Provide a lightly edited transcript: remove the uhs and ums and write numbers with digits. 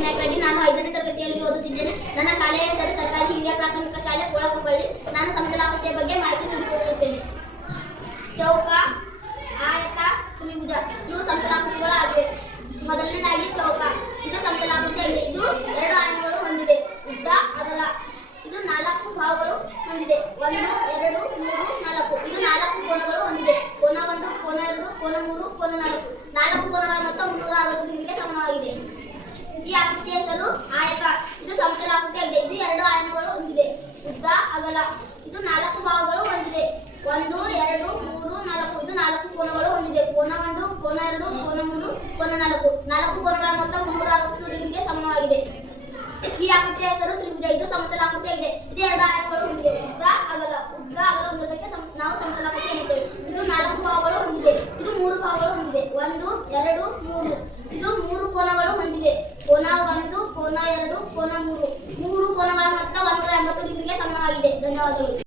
ವಿನಾಯಕ್ ರೆಡ್ಡಿ. ನಾನು 5ನೇ ತರಗತಿಯಲ್ಲಿ ಓದುತ್ತಿದ್ದೇನೆ. ನನ್ನ ಶಾಲೆಯ ಹೆಸರು ಸರ್ಕಾರಿ ಹಿರಿಯ ಪ್ರಾಥಮಿಕ ಶಾಲೆ ಕೋಳಕುಪ್ಪಳ್ಳಿ. ನಾನು ಸಮತಲಾಕೃತಿಯ ಬಗ್ಗೆ ಮಾಹಿತಿ ನೀಡಿಕೊಡುತ್ತೇನೆ. ಚೌಕ, ಆಯತ, ತ್ರಿಭುಜ ಇವು ಸಮತಲಾಕೃತಿಗಳಾಗಿವೆ. ಮೊದಲನೇದಾಗಿ ಚೌಕ. ಇದು ಸಮತಲಾಕೃತಿಯಾಗಿದೆ. ಇದು 2 ಆಯಾಮಗಳು ಹೊಂದಿದೆ. ಉದ್ದ, ಅಗಲ. ಇದು 4 ಭಾಗಗಳು ಹೊಂದಿದೆ. 1, 2, 3, 4. ಇದು 4 ಕೋನಗಳು ಹೊಂದಿದೆ. ಕೋನ 1, ಕೋನ 2, ಕೋನ 3, ಕೋನ 4. 4 ಕೋನಗಳ ಮೊತ್ತ 360 ಡಿಗ್ರಿಗೆ ಸಮಾನವಾಗಿದೆ. ಈ ಆಕೃತಿಯ ಹೆಸರು ಆಯತ. ಇದು ಸಮತಲಾಕೃತಿಯಾಗಿದೆ. ಇದು 2 ಆಯಾಮಗಳು ಹೊಂದಿದೆ. ಉದ್ದ, ಅಗಲ. ಇದು 4 ಭಾಗಗಳು ಹೊಂದಿದೆ. 1, 2, 3, 4. ಇದು 4 ಕೋನಗಳು ಹೊಂದಿದೆ. ಕೋನ 1, ಕೋನ 2, ಕೋನ 3, ಕೋನ 4. 4 ಕೋನಗಳ ಮೊತ್ತ 360 ಡಿಗ್ರಿಗೆ ಸಮಾನವಾಗಿದೆ. ಈ ಆಕೃತಿಯ ಹೆಸರು ತ್ರಿಭುಜ. ಇದು ಸಮತಲಾಕೃತಿಯಾಗಿದೆ. ಇದು 2 ಆಯಾಮಗಳು ಹೊಂದಿದೆ. ಉದ್ದ, ಅಗಲ ಹೊಂದಿದ್ದಕ್ಕೆ ನಾವು ಸಮತಲಾಕೃತಿ ಎನ್ನುತ್ತೇವೆ. ಇದು 4 ಭಾಗಗಳು ಹೊಂದಿದೆ. ಇದು 3 ಭಾಗಗಳು ಹೊಂದಿದೆ. 1, 2, 3. ಇದು 3 ಕೋನಗಳು ಹೊಂದಿದೆ. ಕೋನ 1, ಕೋನ 2, ಕೋನ 3. 3 ಕೋನಗಳ ಮೊತ್ತ 180 ಡಿಗ್ರಿಗೆ ಸಮಾನವಾಗಿದೆ. ಧನ್ಯವಾದಗಳು.